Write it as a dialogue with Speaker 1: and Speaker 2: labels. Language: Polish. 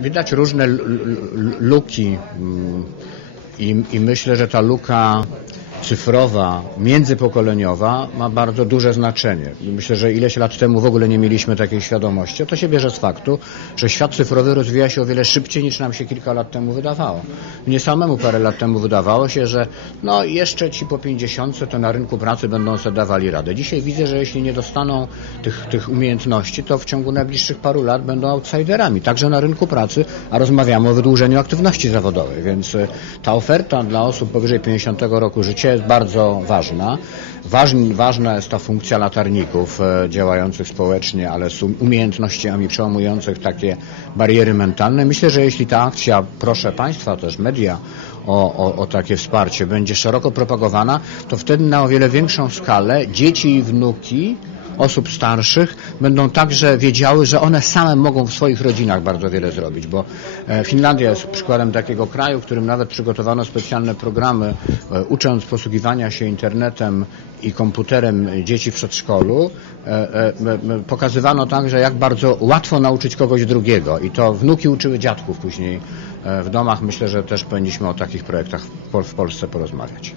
Speaker 1: Widać różne luki mm, i, i myślę, że ta luka cyfrowa, międzypokoleniowa ma bardzo duże znaczenie. Myślę, że ileś lat temu w ogóle nie mieliśmy takiej świadomości. To się bierze z faktu, że świat cyfrowy rozwija się o wiele szybciej niż nam się kilka lat temu wydawało. Mnie samemu parę lat temu wydawało się, że no jeszcze ci po 50 to na rynku pracy będą sobie dawali radę. Dzisiaj widzę, że jeśli nie dostaną tych, tych umiejętności, to w ciągu najbliższych paru lat będą outsiderami, także na rynku pracy, a rozmawiamy o wydłużeniu aktywności zawodowej, więc y, ta oferta dla osób powyżej 50 roku życia jest bardzo ważna. Ważn, ważna jest ta funkcja latarników e, działających społecznie, ale z um- umiejętnościami przełamujących takie bariery mentalne. Myślę, że jeśli ta akcja, proszę Państwa, też media, o, o, o takie wsparcie będzie szeroko propagowana, to wtedy na o wiele większą skalę dzieci i wnuki osób starszych będą także wiedziały, że one same mogą w swoich rodzinach bardzo wiele zrobić, bo e, Finlandia jest przykładem takiego kraju, w którym nawet przygotowano specjalne programy, e, ucząc posługiwania się internetem i komputerem dzieci w przedszkolu, e, pokazywano także, jak bardzo łatwo nauczyć kogoś drugiego i to wnuki uczyły dziadków później w domach. Myślę, że też powinniśmy o takich projektach w Pol- w Polsce porozmawiać.